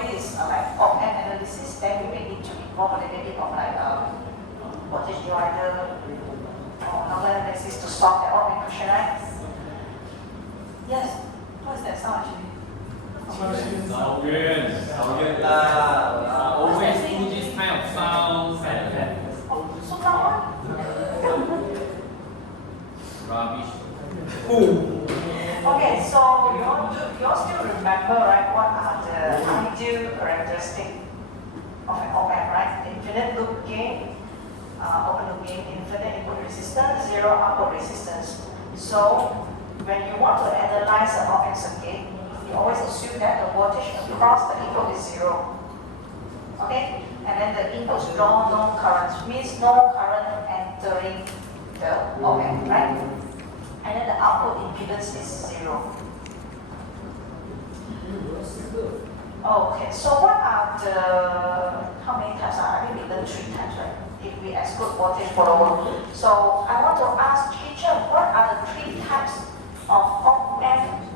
probably is like op-amp analysis, then we may need to involve a little bit of like voltage divider or number analysis to solve that op-amp question, right? Yes. What is that sound actually? Always do this kind of sounds. So loud. Rubbish. Okay, so you all still remember, right? What are the ideal characteristics of an op-amp, right? Infinite loop gain, open loop gain, infinite input resistance, zero output resistance. So when you want to analyze an op-amp circuit, you always assume that the voltage across the input is zero. Okay? And then the inputs draw no current, means no current entering the op-amp, right? And then the output impedance is zero. Okay, so what are the, how many types are? I think we learned 3 types, right? If we exclude voltage follower. So I want to ask teacher, what are the 3 types of op-amp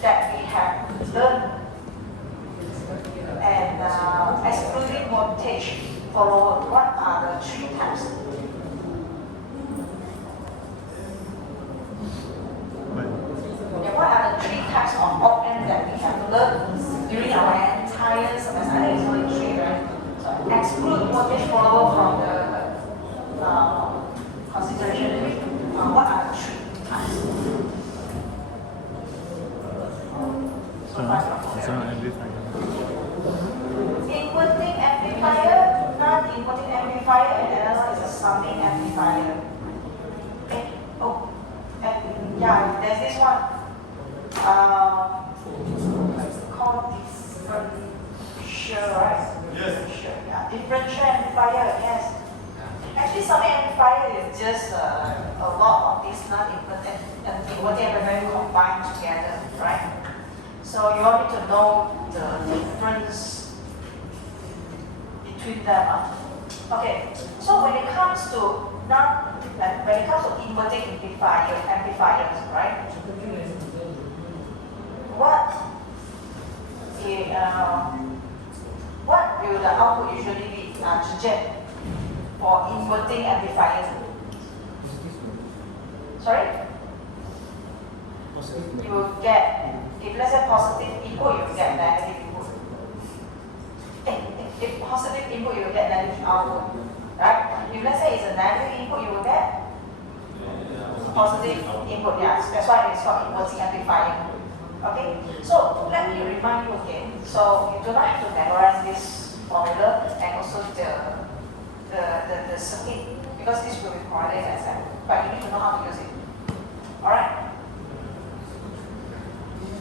that we have learned? And excluding voltage follower, what are the 3 types? Okay, what are the 3 types of op-amp that we have learned during our entire semester? I think it's only 3, right? So exclude voltage follower from the consideration. What are the 3 types? Inverting amplifier, non-inverting amplifier, and another one is a summing amplifier. Okay. Oh, and yeah, there's this one. Called differential, right? Yes. Yeah, differential amplifier, yes. Actually, summing amplifier is just a lot of these non-inverting amplifier combined together, right? So you all need to know the difference between them. Okay, so when it comes to inverting amplifiers, right? What will the output usually be for inverting amplifiers? Sorry? You will get, if let's say positive input, you will get negative input. If positive input, you will get negative output, right? If let's say it's a negative input, you will get positive input. Yeah, that's why it's called inverting amplifier. Okay, so let me remind you again. So you do not have to memorize this formula and also the circuit, because this will be provided as exam, but you need to know how to use it. Alright?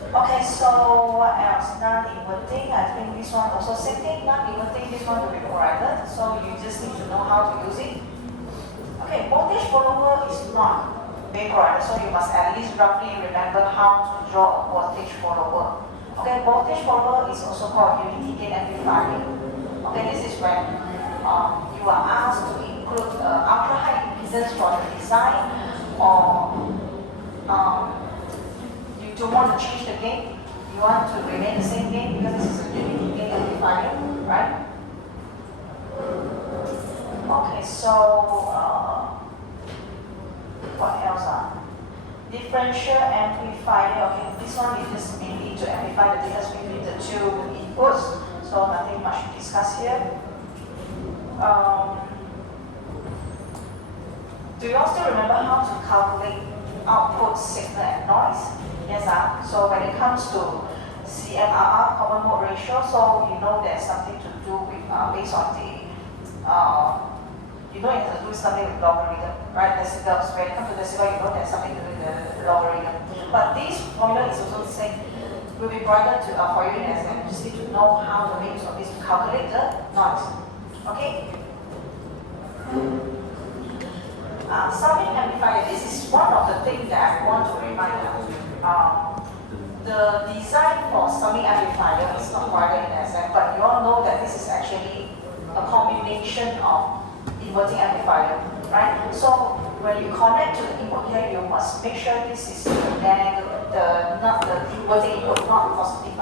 Okay, so what else? Non-inverting, I think this one also same thing. Non-inverting, this one will be provided, so you just need to know how to use it. Okay, voltage follower is not being provided, so you must at least roughly remember how to draw a voltage follower. Okay, voltage follower is also called unity gain amplifier. Okay, this is when you are asked to include ultra high impedance for the design, or you don't want to change the gain, you want to remain the same gain because this is a unity gain amplifier, right? Okay, so what else? Differential amplifier. Okay, this one is just mainly to amplify the difference between the 2 inputs, so nothing much to discuss here. Do you all still remember how to calculate output signal and noise? Yes, so when it comes to CMRR, common mode ratio, so you know there's something to do with, based on the, you know it has to do something with logarithm, right? Decibels, when it comes to decibel, you know there's something to do with the logarithm. But this formula is also the same, will be provided to, for you in exam. You just need to know how to make use of this to calculate the noise. Okay? Summing amplifier, this is one of the things that I want to remind you. The design for summing amplifier is not provided in exam, but you all know that this is actually a combination of inverting amplifier, right? So when you connect to the input here, you must make sure this is the not the inverting input, not positive.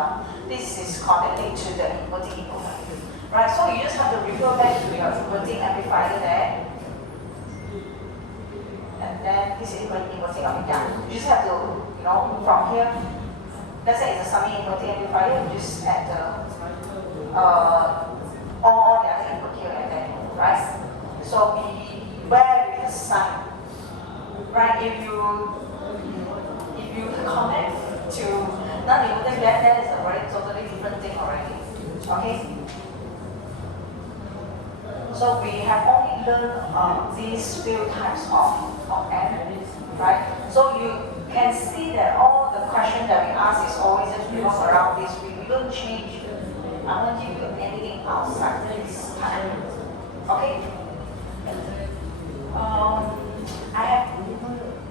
This is connecting to the inverting input. Right, so you just have to refer back to your inverting amplifier there. And then this is inverting amplifier. You just have to, from here, let's say it's a summing inverting amplifier, you just add the all the other input here and there, right? So beware with the sign. Right, if you connect to non-inverting, that is a very totally different thing already. Okay? So we have only learned these few types of amp, right? So you can see that all the questions that we ask is always just revolve around this. We don't change. I won't give you anything outside this time. Okay? I have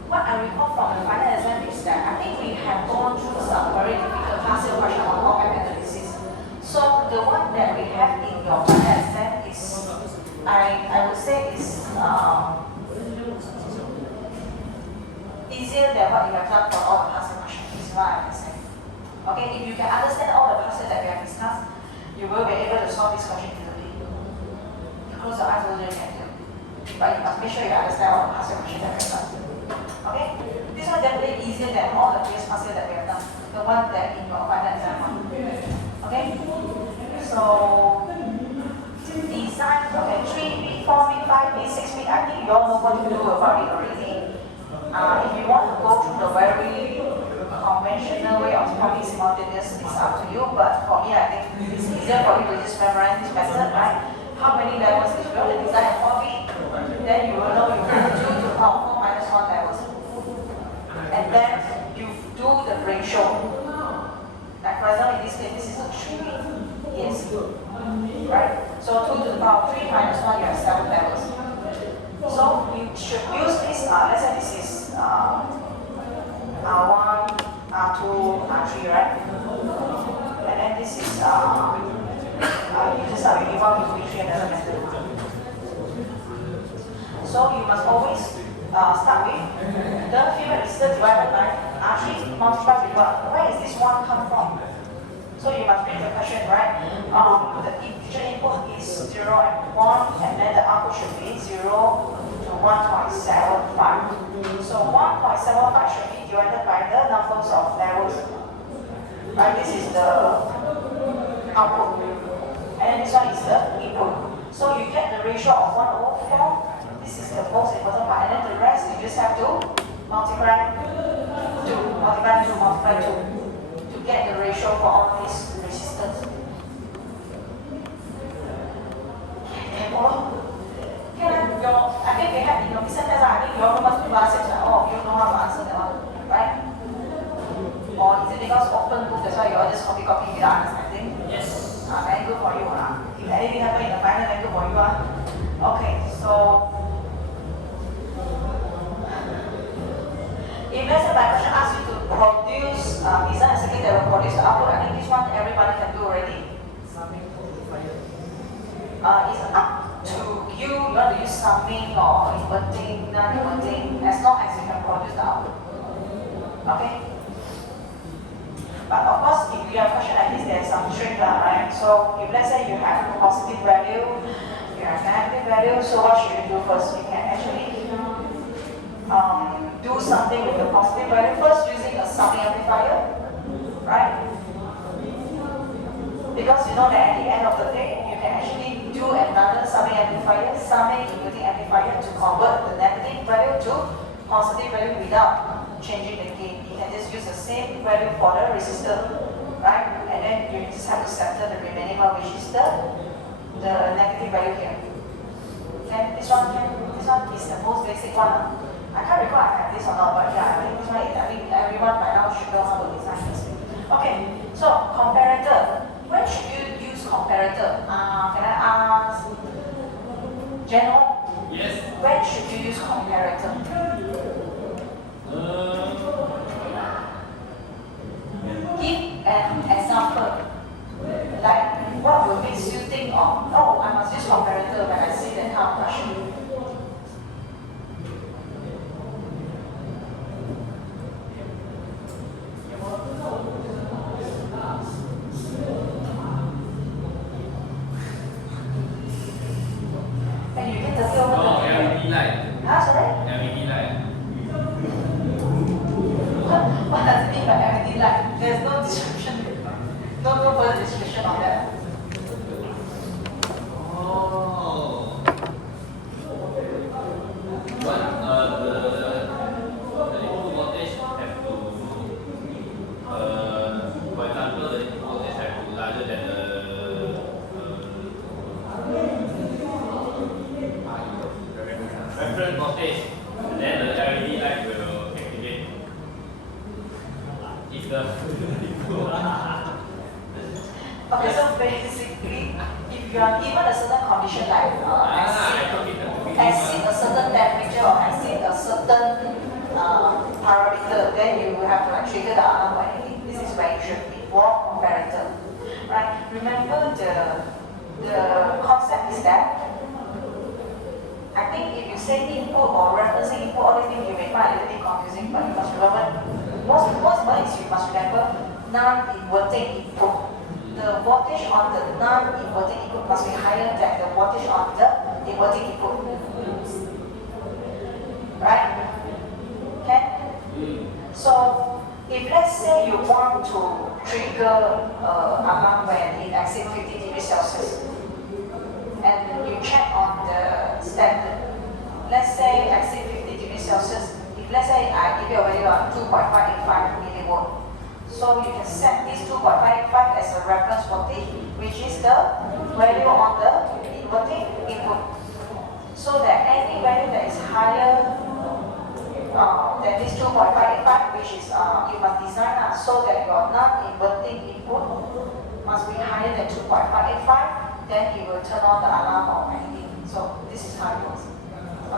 what I recall from the final exam is that I think we have gone through some very difficult partial question on op-amp analysis. So the one that we have in your final exam is, I would say, is easier than what you have done for all the partial questions. Is what I can say. Okay, if you can understand all the partial that we have discussed, you will be able to solve this question easily. You close your eyes, you can do. But you must make sure you understand all the partial questions that we have done. Okay? This one definitely easier than all the previous partial that we have done. The one that in your final exam. Okay? So design, okay, 3B, 4B, 5B, 6B, I think you all know what to do about it already. If you want to go through the very conventional way of having simultaneous, it's up to you, but for me, I think it's easier for you to just memorize this method, right? How many levels is real? The design 4B, then you will know you have 2 to the power 4 minus 1 levels. And then you do the ratio. Like for example, in this case, this is a 3B. Yes. Right? So 2 to the power 3 minus 1, you have 7 levels. So you should use this, let's say this is R1, R2, R3, right? And then this is, you just start with V1, V2, V3, and another method. So you must always start with the feedback resistor divided by R3 multiplied with what? Where is this 1 come from? So you must read the question, right? The integer input is 0 and 1, and then the output should be 0 to 1.75. So 1.75 should be divided by the numbers of levels. Right? This is the output. And this one is the input. So you get the ratio of 1/4. This is the most important part. And then the rest you just have to multiply 2 to get the ratio for all these resistors. Can follow? I think we have in your business test, I think you all must do answers. Oh, you know how to answer that one, right? Or is it because open book, that's why you all just copy without understanding? Yes. Very good for you. If anything happens in the final, very good for you. Okay, so if let's say my question asks you to produce, design a circuit that will produce the output, I think this one everybody can do already. It's up to you, you want to use summing or inverting, non-inverting, as long as you can produce the output. Okay? But of course, if you have a question like this, there's some trick, right? So if let's say you have a positive value, you have negative value, so what should you do first? You can actually do something with the positive value first using a summing amplifier, right? Because you know that at the end of the day, you can actually do another summing inverting amplifier to convert the negative value to positive value without changing the gain. You can just use the same value for the resistor, right? And then you just have to settle the remaining one, which is the negative value here. Okay, this one is the most basic one. I can't recall I have this or not, but yeah, I think this one is, everyone by now should know how to design this. Okay, so comparator. When should you use comparator? Can I ask General? Yes. When should you use comparator? Give an example. Like, what will make you think of, oh, I must use comparator when I see that kind of question? No further discussion on that. Oh. But the input voltage have to, for example, the input voltage have to be larger than the reference voltage, and then the LED light will activate. If the Okay, so basically, if you are given a certain condition like exceed a certain temperature or exceed a certain parameter, then you will have to like trigger the alarm or anything. This is where you should be for comparator. Right? Remember the concept is that I think if you say input or referencing input, all these things you may find a little bit confusing, but you must remember most important is you must remember non-inverting input. The voltage on the non-inverting input must be higher than the voltage on the inverting input. Right? Okay? So, if let's say you want to trigger alarm when it exceeds 50 degrees Celsius, and you check on the standard, let's say exceed 50 degrees Celsius, if let's say I give you a value of 2.585 millivolt, so you can set this 2.55 as a reference voltage, which is the value on the inverting input. So that any value that is higher than this 2.585, which is you must design so that your non-inverting input must be higher than 2.585, then it will turn on the alarm or anything. So this is how it works.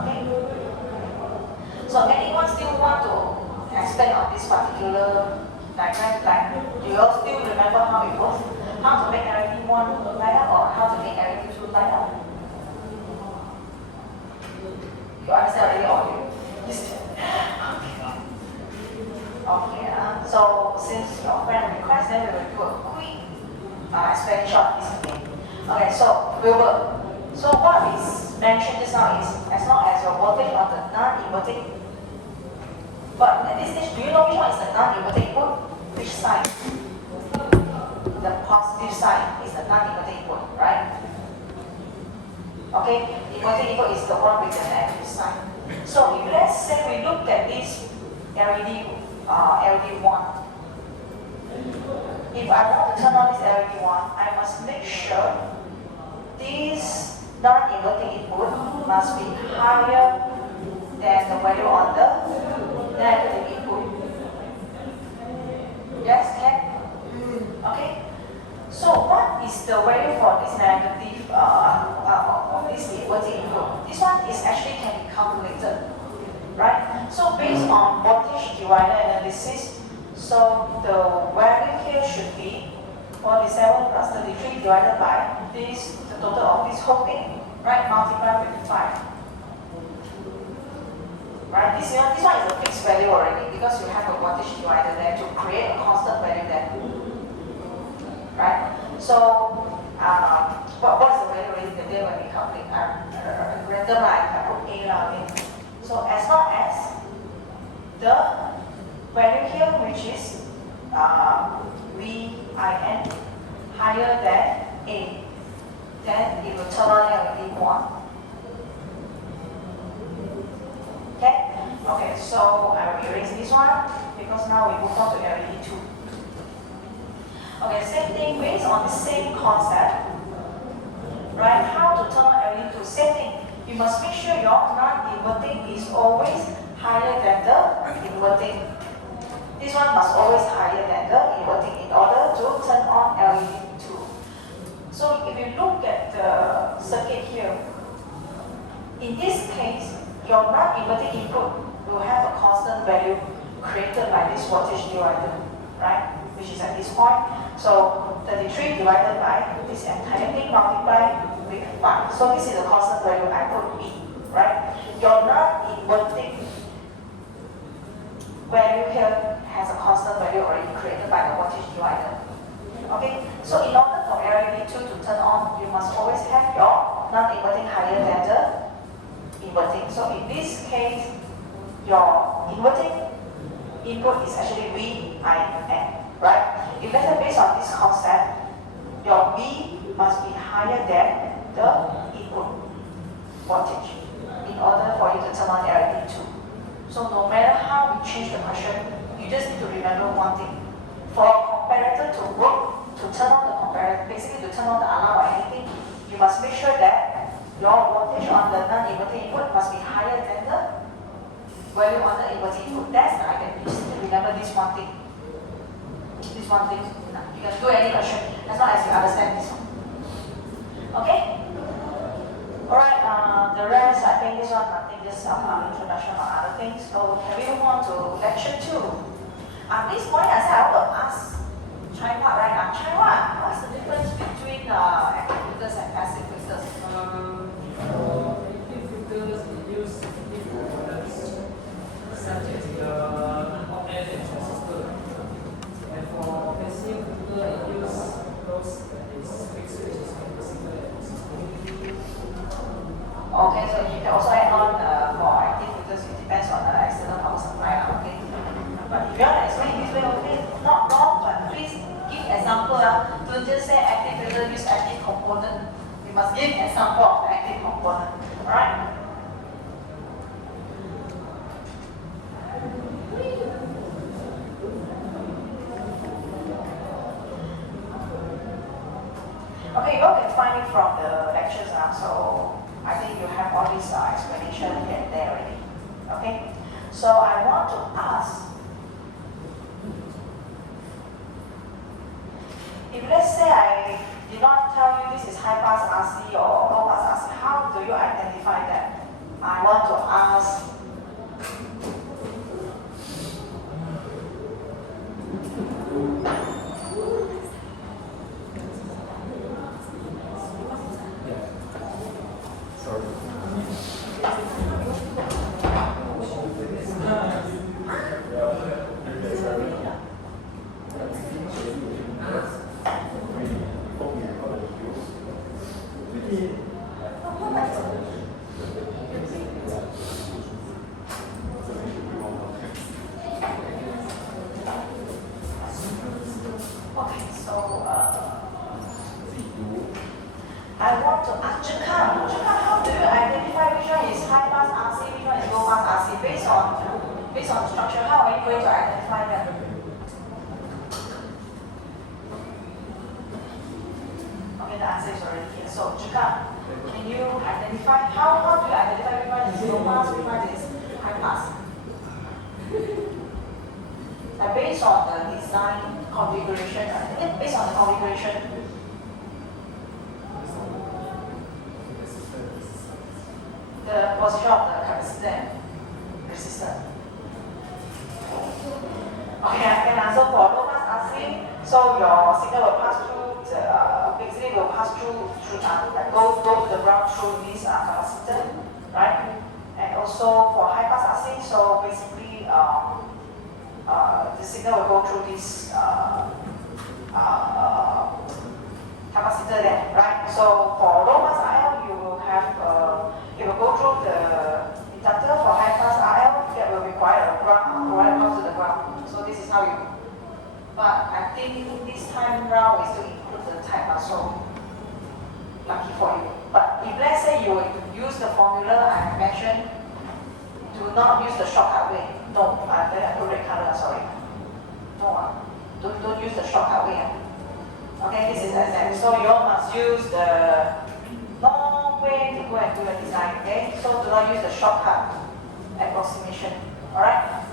Okay? So anyone still want to expand on this particular diagram? Like, do you all still remember how it works? How to make LED 1 light up or how to make LED 2 light up? You understand already or you? Okay, so since your friend requests, then we will do a quick explanation of this again. Okay, so we will. So what is mentioned just now is as long as your voltage on the non-inverting. But at this stage, do you know which one is the non-inverting input? Which side? The positive side is the non-inverting input, right? Okay, inverting input is the one with the negative sign. So if let's say we look at this LED 1, if I want to turn on this LED 1, I must make sure this non-inverting input must be higher than the value on the negative input. Yes, Ken? Okay. So what is the value for this negative of this inverting input? This one is actually can be calculated, right? So based on voltage divider analysis, so the value here should be 47 plus 33 divided by this, the total of this whole thing, right? Multiplied with 5. Right? This one is a fixed value already because you have a voltage divider there to create a constant value there. Right? So, what is the value already there when we calculate? Random, I put A. So, as long as the value here, which is VIN higher than A, then it will turn on LED 1. Okay? Okay, so I will erase this one because now we move on to LED 2. Okay, same thing based on the same concept. Right? How to turn on LED 2? Same thing. You must make sure your non-inverting is always higher than the inverting. This one must always higher than the inverting in order to turn on LED 2. So if you look at the circuit here, in this case, your non-inverting input will have a constant value created by this voltage divider, right? Which is at this point. So 33 divided by this entire thing multiplied with 5. So this is the constant value I put B, right? Your non-inverting value here has a constant value already created by the voltage divider. Okay? So in order for LED 2 to turn on, you must always have your non-inverting higher than the inverting. So in this case, your inverting input is actually VIN, right? If let's say based on this concept, your V must be higher than the input voltage in order for you to turn on the LED too. So no matter how we change the question, you just need to remember one thing. For a comparator to work, to turn on the comparator, basically to turn on the alarm or anything, you must make sure that your voltage on the non-inverting input must be higher than the value on the inverting input. That's the idea. You just need to remember this one thing. This one thing. You can do any question as long as you understand this one. Okay? Alright, the rest, I think this one, nothing, just some introduction on other things. So can we move on to lecture 2? This morning I said I want to ask Chaiwa, right? Chaiwa, what's the difference between active filters and passive filters? For active filters, we use active components such as the op-amp and transistor. And for passive filter, it uses those that is fixed switch is capacitor and resistor. Okay, so you can also add on for active filters, it depends on the external power supply, okay? But if you want to explain this way, okay, not wrong, but please give example. Don't just say active filter use active component. You must give example of the active component. Alright? Okay, you all can find it from the lectures now, so I think you have all this explanation here and there already. Okay? So I want to ask, if let's say I did not tell you this is high pass RC or low pass RC, how do you identify that? I want to ask, I want to ask Jakan, how do you identify which one is high pass RC, which one is low pass RC? Based on structure, how are you going to identify them? Okay, the answer is already here. So Jakan, can you identify, how do you identify which one is low pass, which one is high pass? Based on the design configuration, based on the configuration, the position of the capacitor and resistor. Okay, I can answer for low pass RC. So your signal will pass through basically will pass through go to the ground through this capacitor, right? And also for high pass RC, so basically the signal will go through this capacitor there, right? So for low pass RL, you will have it will go through the inductor. For high pass RL, that will require a ground, provide power to the ground. So this is how you. But I think this time round we still include the type, so lucky for you. But if let's say you were to use the formula I mentioned, do not use the shortcut way. No, I put red color. Sorry. No, don't use the shortcut way. Okay, this is exact. So you all must use the long way to go and do a design. Okay, so do not use the shortcut approximation. All right.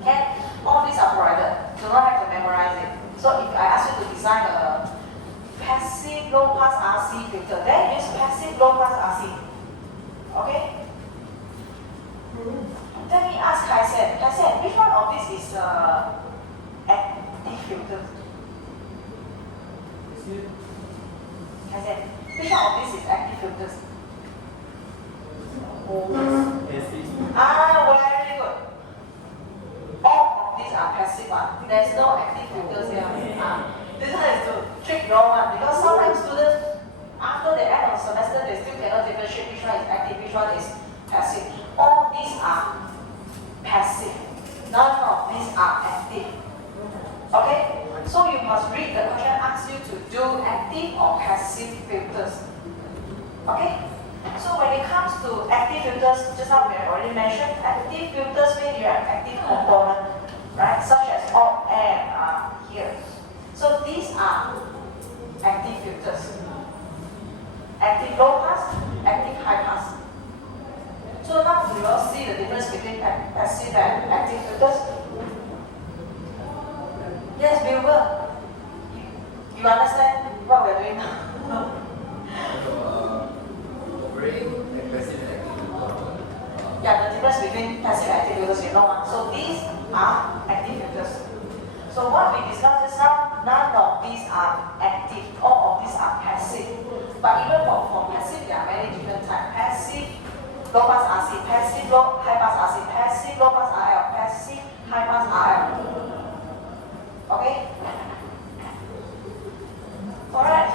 Okay, all these are provided. Do not have to memorize it. So if I ask you to design a passive low pass RC filter, then use passive low pass RC. Okay. Let me ask Kaisen, which one of this is active filter? Kaisen, which one of this is active filters? Very good. All of these are passive one. There's no active filters here. This one is to trick no one because sometimes students, after the end of the semester, they still cannot differentiate which one is active, which one is passive. All these are passive. None of these are active. Okay? So you must read the question asks you to do Okay? So when it comes to active filters, just now we have already mentioned, active filters mean you have active component, right? Such as op amp here. So these are active filters. Active low pass, active high pass. So now do you all see the difference between passive and active filters? Yes, Wilbur. You understand what we're doing now? Yeah, the difference between passive and active filters, you know. So these are active filters. So what we discussed just now, none of these are active, all of these are passive. But even for passive, there are many different types. Passive, low pass RC, passive, high pass RC, passive, low pass RL, passive, high pass RL. Okay? Alright.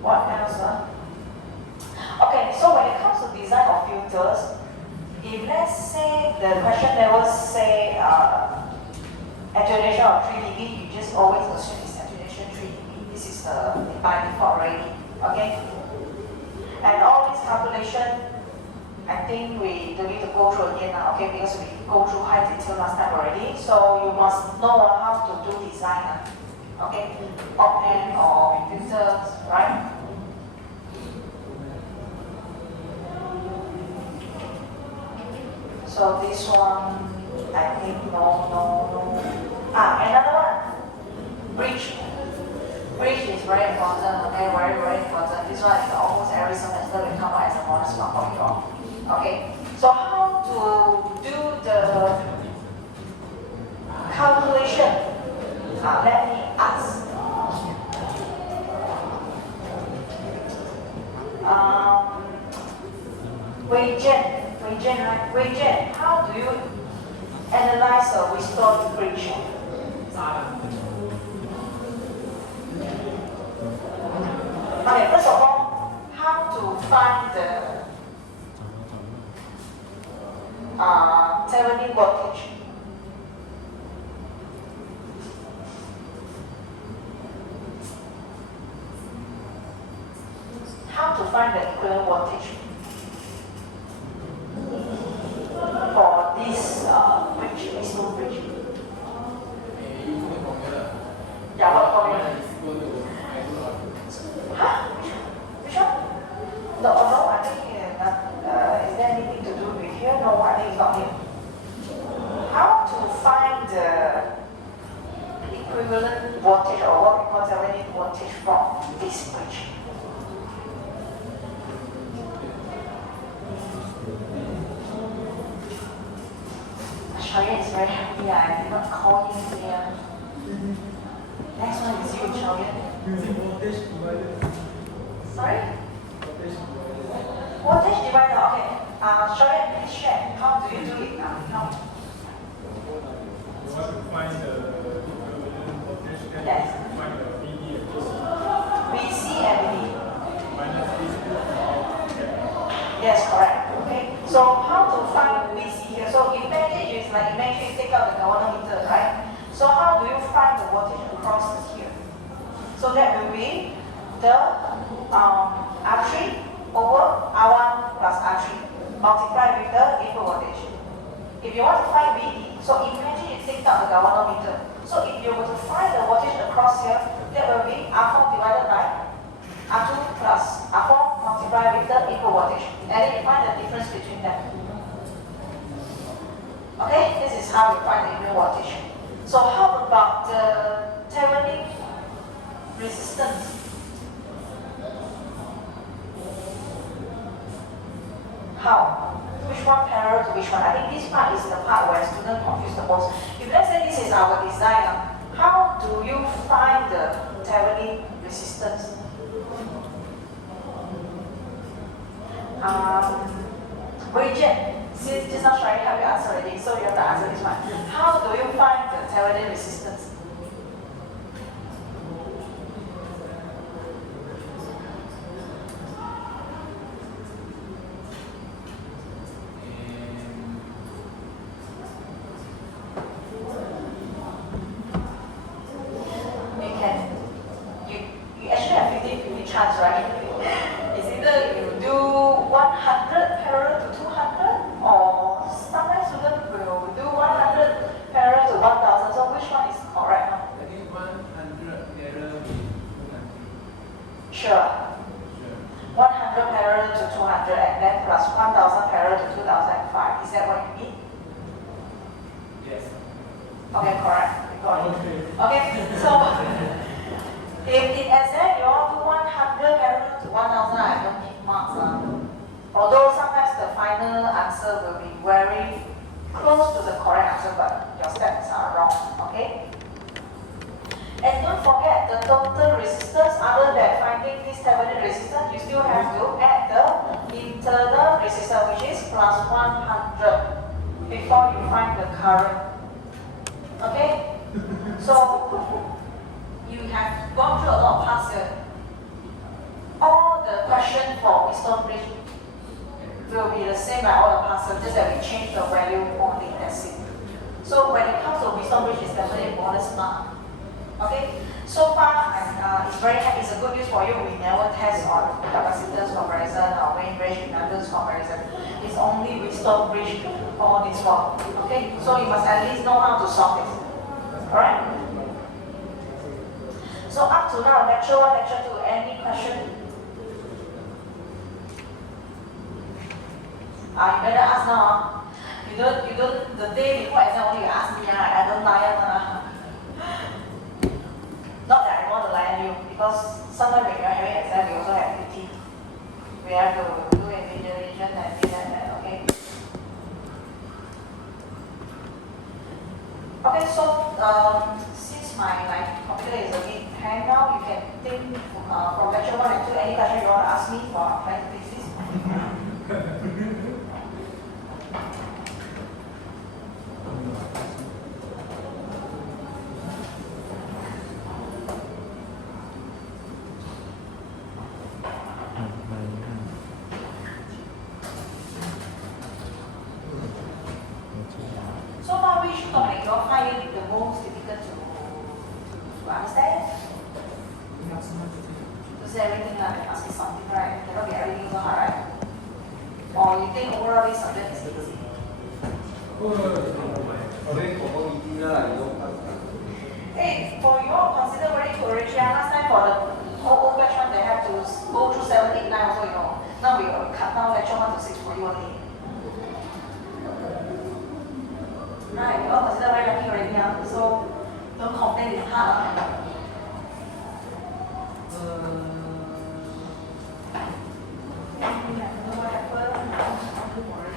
What else? Okay, so when it comes to design of filters, if let's say the question level say attenuation of 3 dB, you just always assume it's attenuation 3 dB. This is by default already. Okay? And all this calculation, I think we don't need to go through again now, okay? Because we go through high detail last time already. So you must know how to do design. Okay? Op amp or filters, right? So this one, I think no. Another one. Bridge. Bridge is very important, okay? Very important. This one is almost every semester will come out as a bonus mark for you all. Okay? So how to do the calculation? Let me ask. Weijian, how do you analyze a restored bridge? Okay, first of all, how to find the Thevenin voltage? How to find the equivalent voltage for this bridge, this new bridge? Yeah, what formula? Huh? Which one? No, I think is there anything to do with here? No, I think it's not here. How to find the equivalent voltage or what we call Thevenin voltage from this bridge? Xiaoyan is very happy. I did not call him here. Next one is you, Xiaoyan. Voltage divider. Sorry? Voltage divider, okay. Xiaoyan, please share. How do you do it now? Tell me. You want to find the equivalent voltage, then Yes. you find the VD and DC. VC and VD. Minus DC. Yes, correct. Okay. So how to find VC here? So imagine you take out the galvanometer, right? So how do you find the voltage across here? So that will be the R3 over R1 plus R3 multiplied with the input voltage. If you want to find VD, so imagine you take out the galvanometer. So if you were to find the voltage across here, that will be R4 divided by R2 plus R4 multiplied with the input voltage. And then you find the difference between them. Okay, this is how you find the input voltage. So how about the Thevenin resistance? How? Which one parallel to which one? I think this part is the part where students confuse the most. If let's say this is our design, how do you find the Thevenin resistance? Weijian, since just now Shari have your answer already, so you have to answer this one. How do you find the Thevenin resistance? You actually have 50-50 chance, right? Is it Okay, so if in exam you all do 100 parallel to 1000, I don't give marks. Although sometimes the final answer will be very close to the correct answer, but your steps are wrong. Okay? And don't forget the total resistance. Other than finding this Thevenin resistance, you still have to add the internal resistance, which is plus 100 before you find the current. Okay? So you have gone through a lot of parts here. All the question for Wisdom Bridge will be the same like all the past, just that we change the value only. That's it. So when it comes to Wisdom Bridge, it's definitely bonus mark. Okay, so far it's a good news for you. We never test on capacitors comparison or main range inductance comparison. It's only Wisdom Bridge all this one. Okay, so you must at least know how to solve it. Alright? So up to now, lecture 1, lecture 2, any question? You better ask now. You don't, the day before exam only you ask me, I don't lie. Not that I want to lie on you, because sometimes when you're having exam, we also have duty. We have to do invigilation and this and that, okay? Okay, so since my computer is a bit hang now, you can think from lecture 1 and 2, any question you want to ask me for applying to this. So far, which topic you all find it the most difficult to understand? To say everything like there must be something, right? Cannot be everything so hard, right? Or you think overall this subject is easy? Hey, for you all consider very good already. Last time for the whole batch one, they have to go through 7, 8, 9 also, you know. Now we cut down lecture 1 to 6 for you only. Right, you all consider very lucky already, so don't complain it's hard. What happened? Don't worry.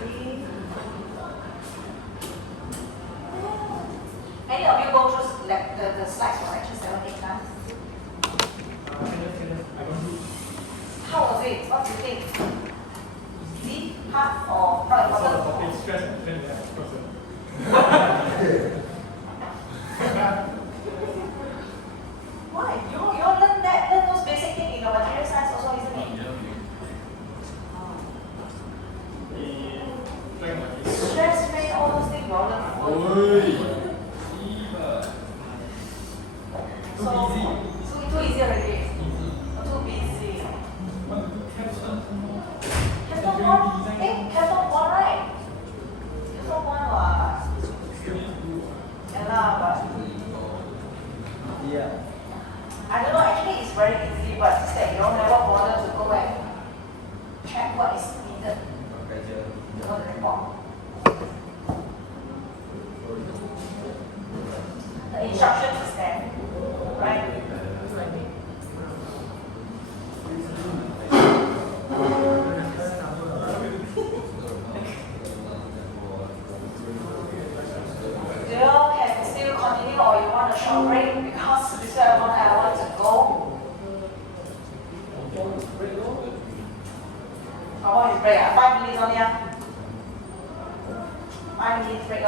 Any of you go through the slides for lecture 7, 8, 9? How was it? What do you think? Easy, hard, or not important? Why? You all learn those basic things in your material science also, isn't it? Stress, strain, all those things you all learn before. So too easy already. Too busy. Capstone 1? Capstone 1, right? Capstone 1 was. Yeah. I don't know, actually it's very easy, but it's that you all never bother to go and check what is needed for the report. The instruction is there, right? Do you all can still continue or you want a short break? Because this is what I want to go. How long is break? 5 minutes only. 5 minutes break.